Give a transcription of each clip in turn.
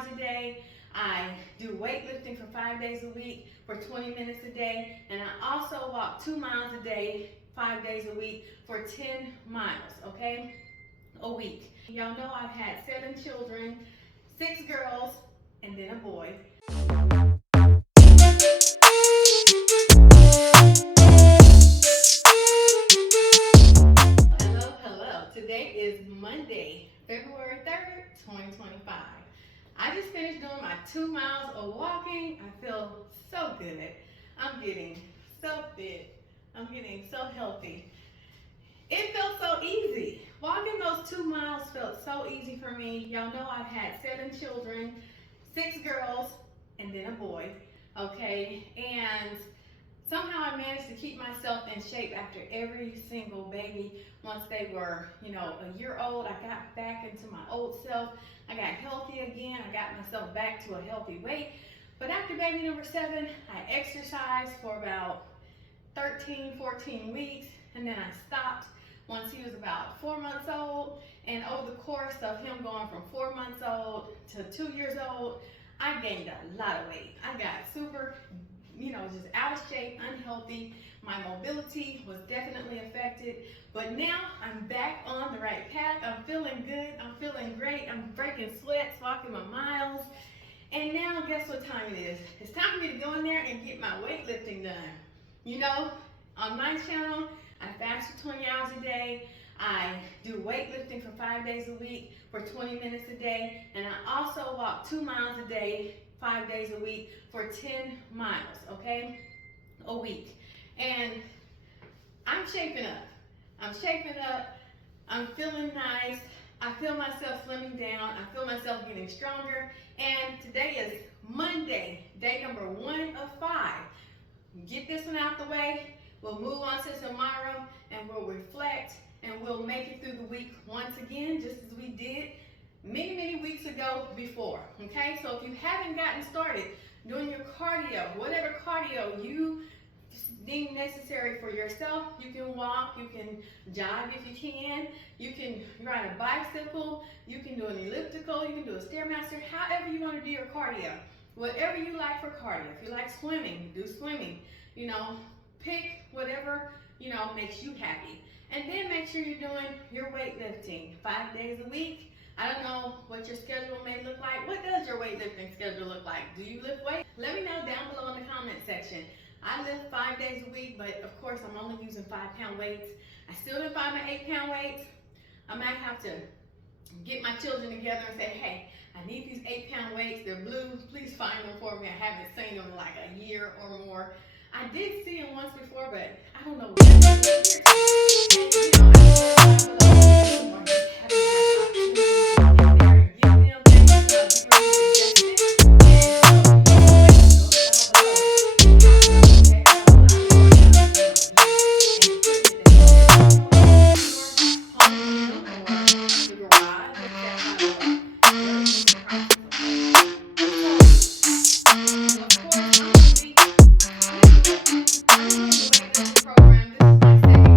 hours a day. I do weightlifting for 5 days a week for 20 minutes a day. And I also walk 2 miles a day, 5 days a week for 10 miles, okay? A week. Y'all know I've had 7 children, 6 girls, and then a boy. Hello. Today is Monday, February 3rd, 2025. I just finished doing my 2 miles of walking. I feel so good. I'm getting so fit. I'm getting so healthy. It felt so easy. Walking those 2 miles felt so easy for me. Y'all know I've had 7 children, 6 girls, and then a boy, okay? And somehow I managed to keep myself in shape after every single baby. Once they were, a year old, I got back into my old self. I got healthy again. I got myself back to a healthy weight. But after baby number 7, I exercised for about 13, 14 weeks, and then I stopped once he was about 4 months old. And over the course of him going from 4 months old to 2 years old, I gained a lot of weight. I got super, just out of shape, unhealthy. My mobility was definitely affected. But now I'm back on the right path. I'm feeling good. I'm feeling great. I'm breaking sweats, walking my miles. And now guess what time it is? It's time for me to go in there and get my weightlifting done. On my channel, I fast for 20 hours a day. I do weightlifting for 5 days a week for 20 minutes a day. And I also walk 2 miles a day, 5 days a week for 10 miles, okay? A week. And I'm shaping up. I'm feeling nice. I feel myself slimming down. I feel myself getting stronger. And today is Monday, day number 1 of 5. Get this one out the way. We'll move on to tomorrow and we'll reflect and we'll make it through the week once again, just as we did many weeks ago before, okay? So if you haven't gotten started doing your cardio, whatever cardio you deem necessary for yourself, you can walk, you can jog if you can ride a bicycle, you can do an elliptical, you can do a Stairmaster, however you want to do your cardio. Whatever you like for cardio. If you like swimming, do swimming. Pick whatever, makes you happy. And then make sure you're doing your weightlifting 5 days a week. I don't know what your schedule may look like. What does your weightlifting schedule look like? Do you lift weights? Let me know down below in the comment section. I lift 5 days a week, but of course I'm only using 5-pound weights. I still didn't find my 8-pound weights. I might have to get my children together and say, hey, I need these 8-pound weights. They're blue. Please find them for me. I haven't seen them in like a year or more. I did see them once before, but I don't know program. This is my second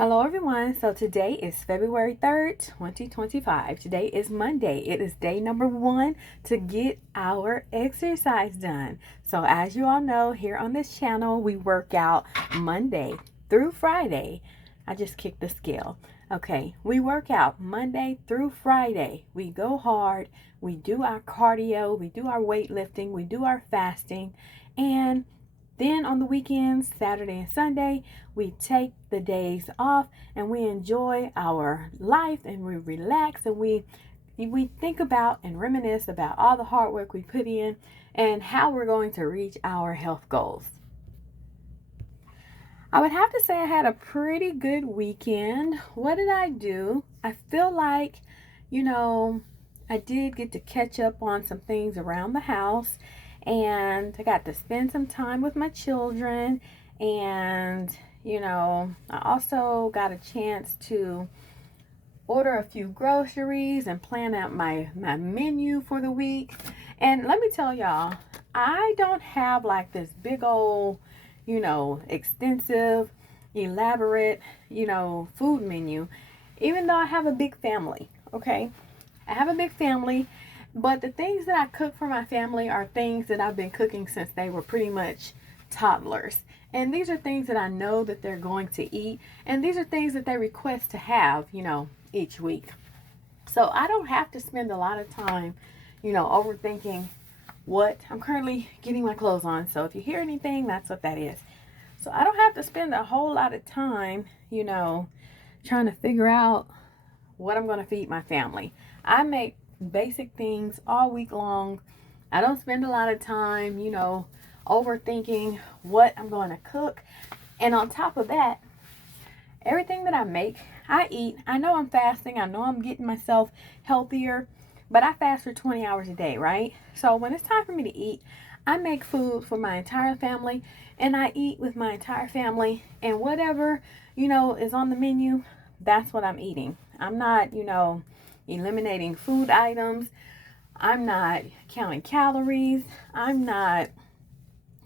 Hello everyone. So today is February 3rd, 2025. Today is Monday. It is day number 1 to get our exercise done. So as you all know, here on this channel, we work out Monday through Friday. I just kicked the scale. Okay, we work out Monday through Friday. We go hard. We do our cardio. We do our weightlifting. We do our fasting. And then on the weekends, Saturday and Sunday, we take the days off and we enjoy our life and we relax and we think about and reminisce about all the hard work we put in and how we're going to reach our health goals. I would have to say I had a pretty good weekend. What did I do? I feel like, I did get to catch up on some things around the house. And I got to spend some time with my children. And, I also got a chance to order a few groceries and plan out my menu for the week. And let me tell y'all, I don't have like this big old, extensive, elaborate, food menu, even though I have a big family, okay? I have a big family. But the things that I cook for my family are things that I've been cooking since they were pretty much toddlers. And these are things that I know that they're going to eat. And these are things that they request to have, each week. So I don't have to spend a lot of time, overthinking what I'm currently getting my clothes on. So if you hear anything, that's what that is. So I don't have to spend a whole lot of time, trying to figure out what I'm going to feed my family. I make basic things all week long. I don't spend a lot of time, overthinking what I'm going to cook. And on top of that, everything that I make, I eat. I know I'm fasting. I know I'm getting myself healthier, but I fast for 20 hours a day, right? So when it's time for me to eat, I make food for my entire family and I eat with my entire family, and whatever, is on the menu, that's what I'm eating. I'm not, eliminating food items. I'm not counting calories. I'm not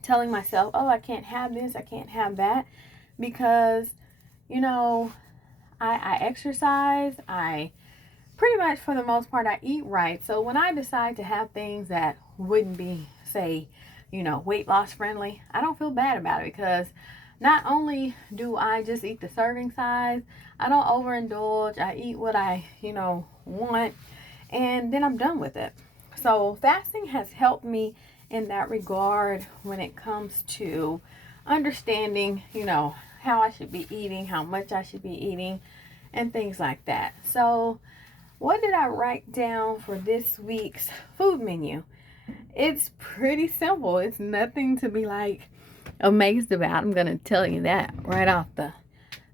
telling myself, oh, I can't have this, I can't have that, because, I exercise. I pretty much, for the most part, I eat right. So when I decide to have things that wouldn't be, say, weight loss friendly, I don't feel bad about it, because not only do I just eat the serving size, I don't overindulge. I eat what I, want, and then I'm done with it. So fasting has helped me in that regard when it comes to understanding, how I should be eating, how much I should be eating, and things like that. So what did I write down for this week's food menu? It's pretty simple. It's nothing to be like amazed about. I'm going to tell you that right off the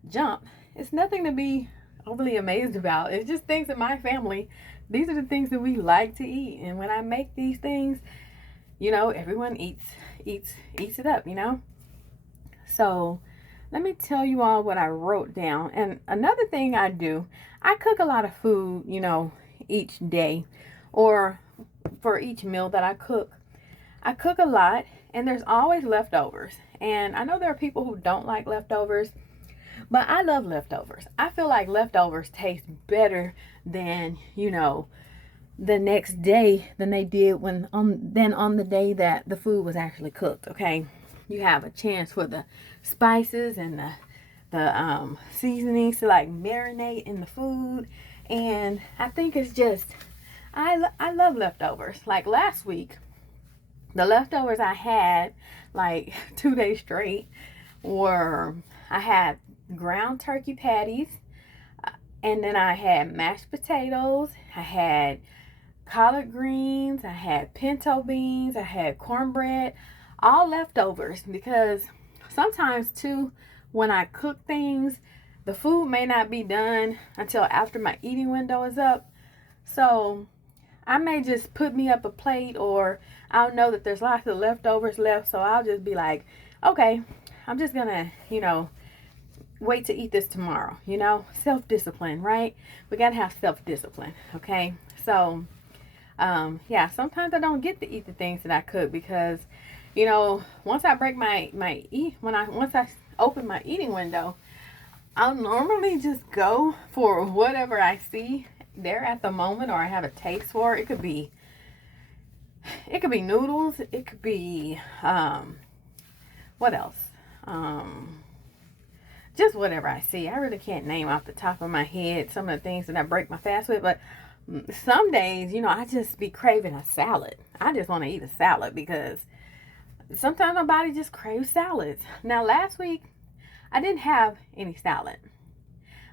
jump. It's nothing to be overly amazed about. It's just things in my family. These are the things that we like to eat. And when I make these things, everyone eats it up, So let me tell you all what I wrote down. And another thing I do, I cook a lot of food, each day, or for each meal that I cook. I cook a lot, and there's always leftovers. And I know there are people who don't like leftovers, but I love leftovers. I feel like leftovers taste better than, the next day than they did than on the day that the food was actually cooked, okay? You have a chance for the spices and the seasonings to like marinate in the food. And I think it's just, I love leftovers. Like last week, the leftovers I had like 2 days straight were, I had ground turkey patties, and then I had mashed potatoes, I had collard greens, I had pinto beans, I had cornbread, all leftovers, because sometimes too, when I cook things, the food may not be done until after my eating window is up. So I may just put me up a plate, or I'll know that there's lots of leftovers left, so I'll just be like, okay, I'm just gonna, wait to eat this tomorrow. Self-discipline, right? We gotta have self-discipline, okay? So yeah, sometimes I don't get to eat the things that I cook, because once I break once I open my eating window, I'll normally just go for whatever I see there at the moment or I have a taste for. It could be noodles, it could be what else? Um just whatever I see. I really can't name off the top of my head some of the things that I break my fast with, but some days, I just be craving a salad. I just want to eat a salad because sometimes my body just craves salads. Now, last week, I didn't have any salad.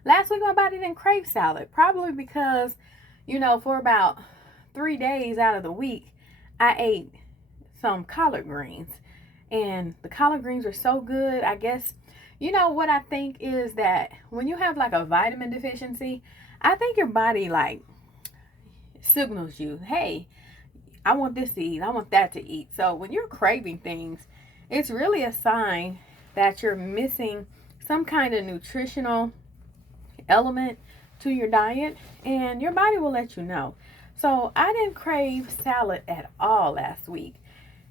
Last week, my body didn't crave salad, probably because, for about 3 days out of the week, I ate some collard greens. And the collard greens were so good. I guess, what I think is that when you have like a vitamin deficiency, I think your body like signals you, hey, I want this to eat, I want that to eat. So when you're craving things, it's really a sign that you're missing some kind of nutritional element to your diet, and your body will let you know. So I didn't crave salad at all last week.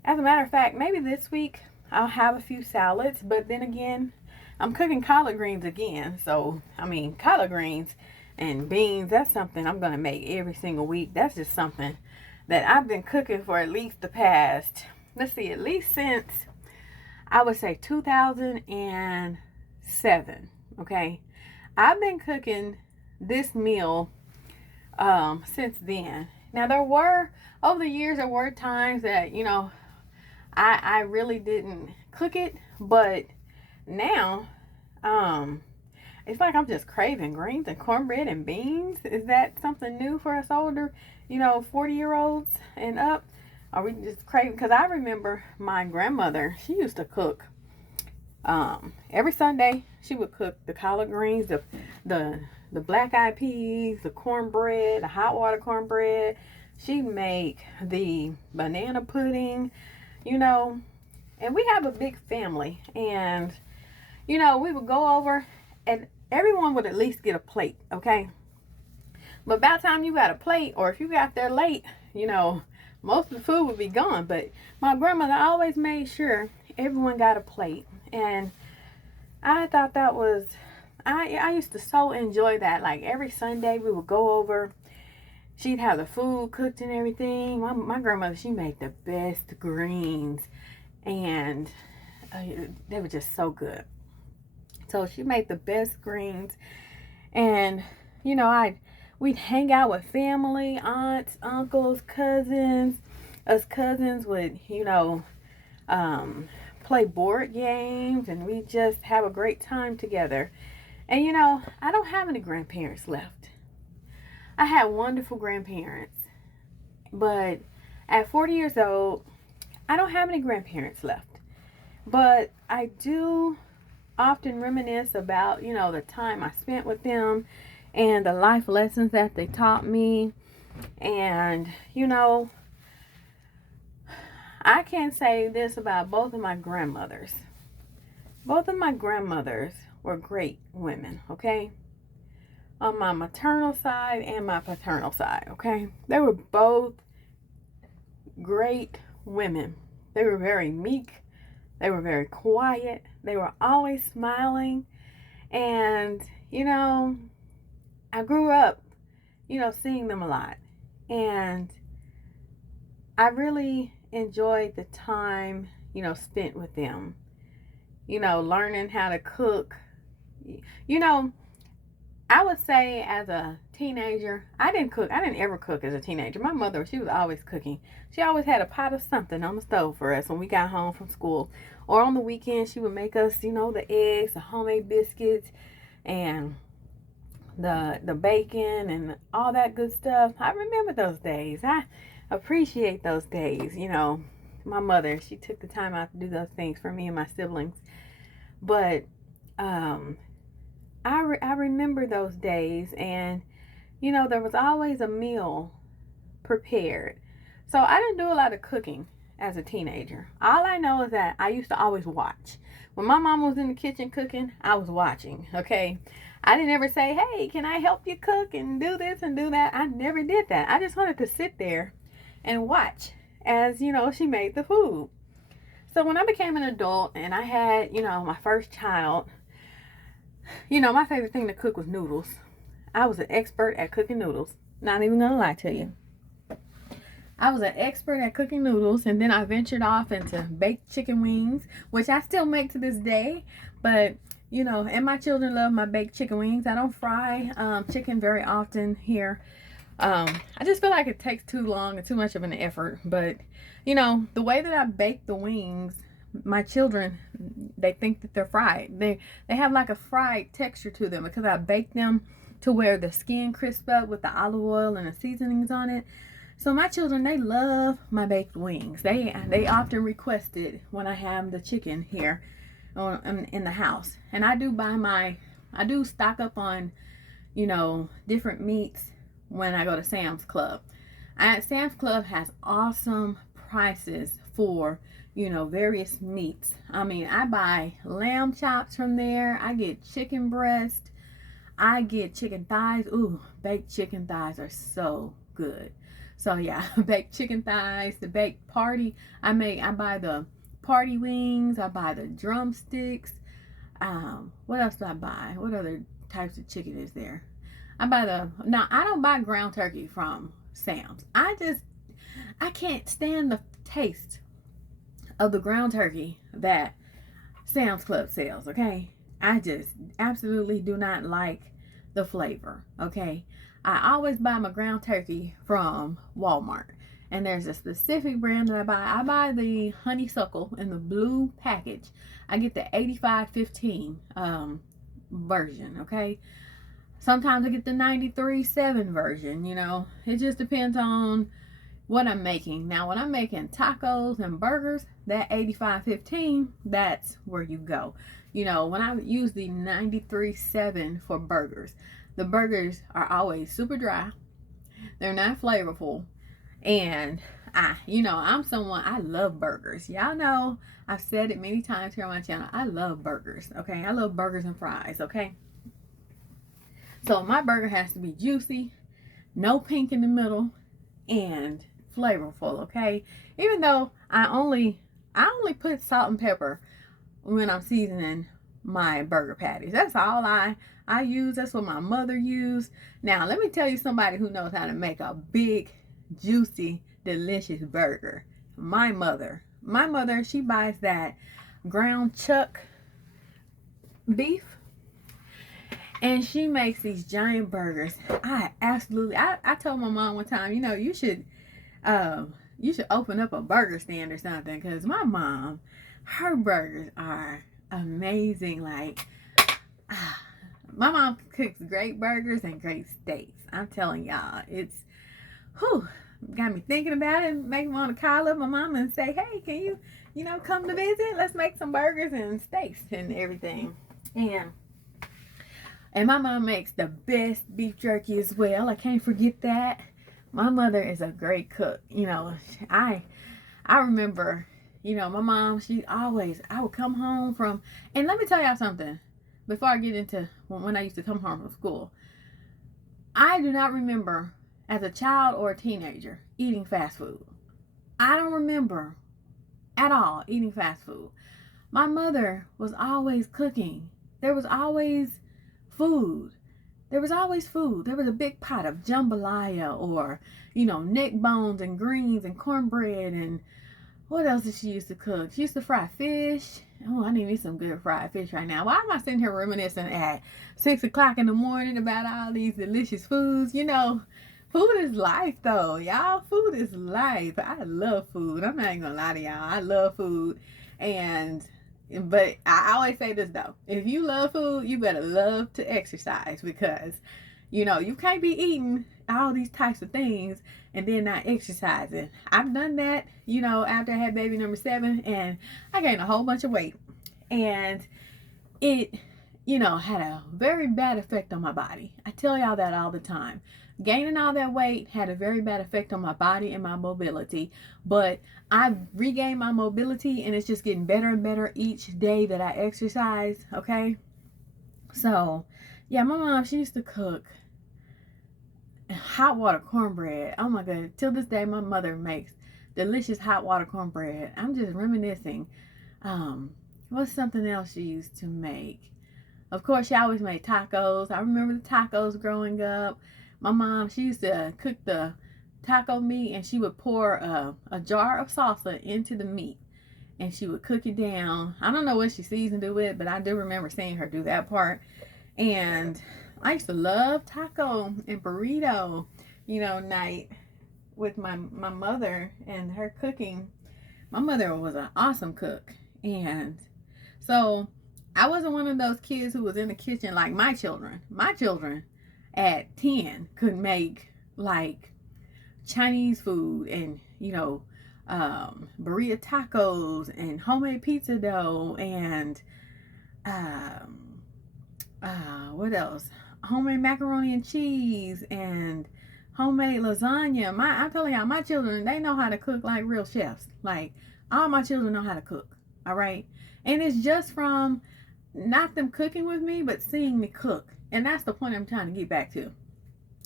As a matter of fact, maybe this week I'll have a few salads, but then again, I'm cooking collard greens again. So, collard greens and beans, that's something I'm going to make every single week. That's just something that I've been cooking for at least the past, at least since I would say 2007. Okay. I've been cooking this meal since then. Now, over the years, there were times that, I really didn't cook it, but now, it's like I'm just craving greens and cornbread and beans. Is that something new for us older, 40-year-olds and up? Are we just craving? Because I remember my grandmother, she used to cook every Sunday. She would cook the collard greens, the black eyed peas, the cornbread, the hot water cornbread. She'd make the banana pudding, and we have a big family, and we would go over and everyone would at least get a plate, okay? But by the time you got a plate, or if you got there late, most of the food would be gone. But my grandmother always made sure everyone got a plate. And I thought that was, I used to so enjoy that. Like every Sunday we would go over. She'd have the food cooked and everything. My grandmother, she made the best greens. And they were just so good. So she made the best greens. And, we'd hang out with family, aunts, uncles, cousins. Us cousins would, play board games, and we just have a great time together. And, I don't have any grandparents left. I had wonderful grandparents. But at 40 years old, I don't have any grandparents left. But I do often reminisce about, the time I spent with them and the life lessons that they taught me. And, I can say this about both of my grandmothers. Both of my grandmothers were great women, okay? On my maternal side and my paternal side, okay? They were both great women. They were very meek. They were very quiet. They were always smiling. And, I grew up, seeing them a lot. And I really enjoyed the time, spent with them. Learning how to cook. I would say as a teenager, I didn't cook. I didn't ever cook as a teenager. My mother, she was always cooking. She always had a pot of something on the stove for us when we got home from school. Or on the weekend, she would make us, the eggs, the homemade biscuits, and the bacon and all that good stuff. I remember those days. I appreciate those days. My mother, she took the time out to do those things for me and my siblings. But I remember those days, and there was always a meal prepared. So I didn't do a lot of cooking as a teenager. All I know is that I used to always watch. When my mom was in the kitchen cooking, I was watching, okay? I didn't ever say, hey, can I help you cook and do this and do that? I never did that. I just wanted to sit there and watch as, she made the food. So when I became an adult and I had, my first child, You know, my favorite thing to cook was noodles. I was an expert at cooking noodles. Not even gonna lie to you. I was an expert at cooking noodles, and then I ventured off into baked chicken wings, which I still make to this day. But you know, and my children love my baked chicken wings. I don't fry chicken very often here. I just feel like it takes too long and too much of an effort. But you know, the way that I bake the wings, my children, they think that they're fried. They have like a fried texture to them because I bake them to where the skin crisp up with the olive oil and the seasonings on it. So my children, they love my baked wings. They often request it when I have the chicken here in the house. And I do stock up on, you know, different meats when I go to Sam's Club. Sam's Club has awesome prices for, you know, various meats. I mean, I buy lamb chops from there. I get chicken breast. I get chicken thighs. Ooh, baked chicken thighs are so good. So yeah, baked chicken thighs, the baked party. I buy the party wings. I buy the drumsticks. What else do I buy? What other types of chicken is there? Now I don't buy ground turkey from Sam's. I can't stand the taste of the ground turkey that Sam's Club sells, okay? I just absolutely do not like the flavor, okay? I always buy my ground turkey from Walmart. And there's a specific brand that I buy. I buy the honeysuckle in the blue package. I get the 8515 version, okay? Sometimes I get the 93.7 version, you know. It just depends on what I'm making. Now, when I'm making tacos and burgers, that 8515, that's where you go. You know, when I use the 93.7 for burgers, the burgers are always super dry. They're not flavorful. And I love burgers. Y'all know I've said it many times here on my channel. I love burgers, okay? I love burgers and fries, okay? So my burger has to be juicy, no pink in the middle, and flavorful, okay? Even though I only put salt and pepper when I'm seasoning my burger patties. That's all I use. That's what my mother used. Now, let me tell you somebody who knows how to make a big, juicy, delicious burger. My mother, she buys that ground chuck beef, and she makes these giant burgers. I told my mom one time, you know, you should open up a burger stand or something, because my mom, her burgers are amazing. Like, my mom cooks great burgers and great steaks. I'm telling y'all, it's got me thinking about it, make me want to call up my mom and say, hey, can you know, come to visit? Let's make some burgers and steaks and everything. And my mom makes the best beef jerky as well. I can't forget that. My mother is a great cook. You know, I remember, you know, my mom, I would come home from, and let me tell y'all something before I get into when I used to come home from school. I do not remember as a child or a teenager eating fast food. I don't remember at all eating fast food. My mother was always cooking. There was always food. There was always food. There was a big pot of jambalaya, or, you know, neck bones and greens and cornbread. And what else did she used to cook? She used to fry fish. Oh, I need me some good fried fish right now. Why am I sitting here reminiscing at 6 o'clock in the morning about all these delicious foods? You know, food is life, though, y'all. Food is life. I love food. I'm not even gonna lie to y'all. I love food. But I always say this, though. If you love food, you better love to exercise, because, you know, you can't be eating all these types of things and then not exercising. I've done that, you know, after I had baby number 7, and I gained a whole bunch of weight. And it, you know, had a very bad effect on my body. I tell y'all that all the time. Gaining all that weight had a very bad effect on my body and my mobility, but I've regained my mobility, and it's just getting better and better each day that I exercise, okay? So, yeah, my mom, she used to cook hot water cornbread. Oh my God, till this day, my mother makes delicious hot water cornbread. I'm just reminiscing. What's something else she used to make? Of course, she always made tacos. I remember the tacos growing up. My mom, she used to cook the taco meat, and she would pour a jar of salsa into the meat, and she would cook it down. I don't know what she seasoned it with, but I do remember seeing her do that part. And I used to love taco and burrito, night with my mother and her cooking. My mother was an awesome cook. And so I wasn't one of those kids who was in the kitchen like my children. My children at 10 could make like Chinese food and, burrito tacos and homemade pizza dough and what else? Homemade macaroni and cheese and homemade lasagna. I'm telling y'all, my children, they know how to cook like real chefs. Like, all my children know how to cook. All right. And it's just from not them cooking with me, but seeing me cook. And that's the point I'm trying to get back to.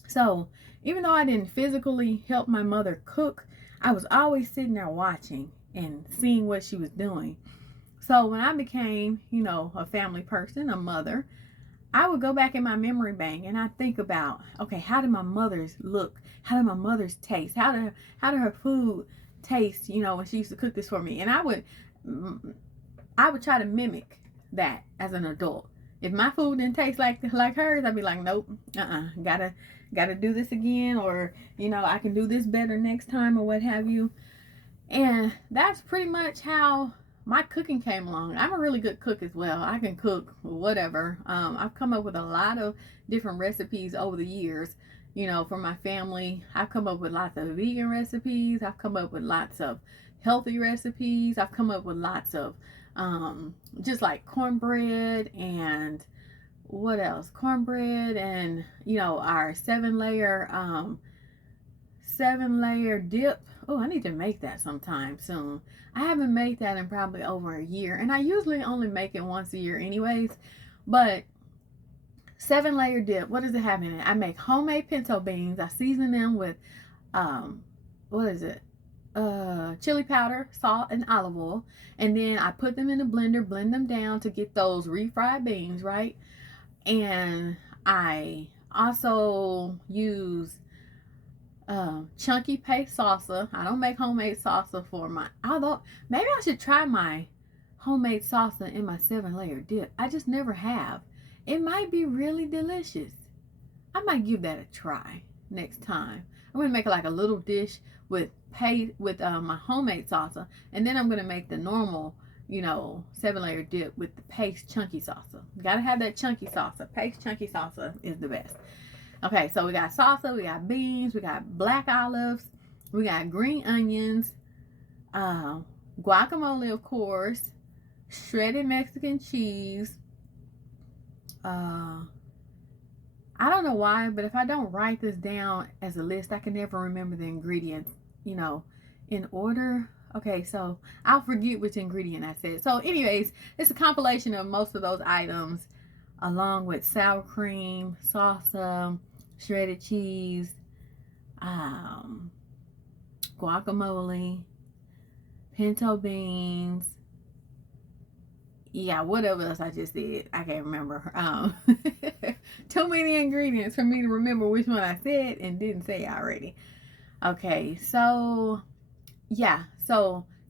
So even though I didn't physically help my mother cook, I was always sitting there watching and seeing what she was doing. So when I became, a family person, a mother, I would go back in my memory bank and I think about, okay, how did my mother's look? How did my mother's taste? How did her food taste, when she used to cook this for me? And I would try to mimic that as an adult. If my food didn't taste like hers, I'd be like, nope, gotta do this again, or I can do this better next time, or what have you. And that's pretty much how my cooking came along. I'm a really good cook as well. I can cook whatever. I've come up with a lot of different recipes over the years, for my family. I've come up with lots of vegan recipes. I've come up with lots of healthy recipes. I've come up with lots of just like cornbread and what else? Cornbread and, our 7-layer dip. Oh, I need to make that sometime soon. I haven't made that in probably over a year, and I usually only make it once a year anyways. But 7-layer dip, what does it have in it? I make homemade pinto beans. I season them with chili powder, salt, and olive oil, and then I put them in a blender, blend them down to get those refried beans, right? And I also use chunky paste salsa. I don't make homemade salsa although maybe I should try my homemade salsa in my 7-layer dip. I just never have. It might be really delicious. I might give that a try next time. I'm gonna make like a little dish with my homemade salsa, and then I'm gonna make the normal 7-layer dip with the paste chunky salsa. You gotta have that chunky salsa. Paste chunky salsa is the best. Okay, so we got salsa, we got beans, we got black olives, we got green onions, guacamole, of course, shredded Mexican cheese. I don't know why, but if I don't write this down as a list, I can never remember the ingredients, in order. Okay, so I'll forget which ingredient I said. So anyways, it's a compilation of most of those items, along with sour cream, salsa, shredded cheese, guacamole, pinto beans. Yeah, whatever else I just did, I can't remember. Too many ingredients for me to remember which one I said and didn't say already. Okay, so yeah,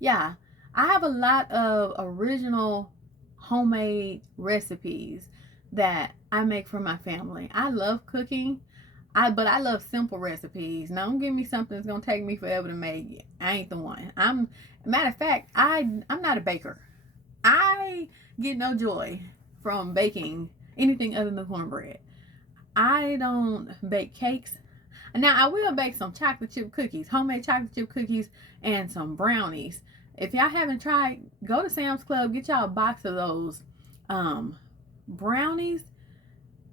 I have a lot of original homemade recipes that I make for my family. I love cooking, but I love simple recipes. Now, don't give me something that's gonna take me forever to make. I ain't the one. Matter of fact, I'm not a baker. I get no joy from baking anything other than cornbread. I don't bake cakes. Now, I will bake some chocolate chip cookies, homemade chocolate chip cookies, and some brownies. If y'all haven't tried, go to Sam's Club, get y'all a box of those brownies.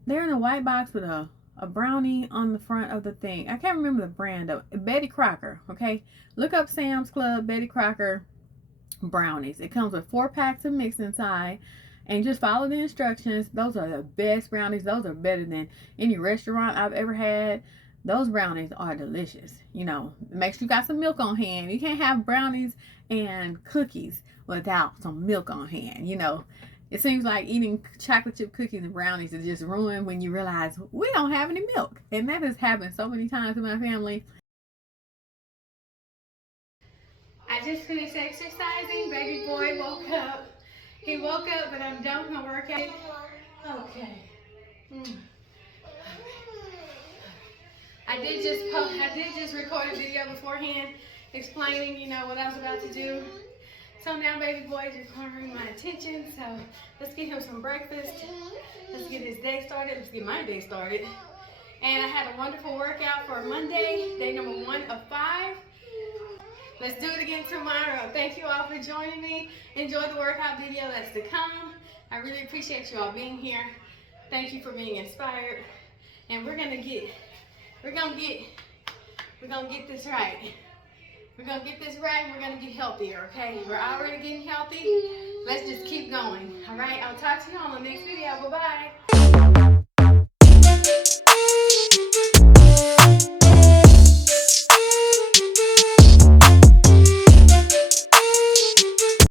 They're in a white box with a brownie on the front of the thing. I can't remember the brand of Betty Crocker. Okay, look up Sam's Club Betty Crocker brownies. It comes with 4 packs of mix inside, and just follow the instructions. Those are the best brownies. Those are better than any restaurant I've ever had. Those brownies are delicious. Make sure you got some milk on hand. You can't have brownies and cookies without some milk on hand. It seems like eating chocolate chip cookies and brownies is just ruined when you realize we don't have any milk. And that has happened so many times in my family. I just finished exercising. Baby boy woke up. He woke up, but I'm done with my workout. Okay. I did just record a video beforehand explaining, you know, what I was about to do. So now baby boy is requiring my attention. So let's get him some breakfast. Let's get his day started. Let's get my day started. And I had a wonderful workout for Monday, day number 1 of 5. Let's do it again tomorrow. Thank you all for joining me. Enjoy the workout video that's to come. I really appreciate you all being here. Thank you for being inspired. And we're gonna get this right. We're gonna get this right and we're gonna get healthier, okay? We're already getting healthy. Let's just keep going. All right, I'll talk to you on the next video. Bye-bye.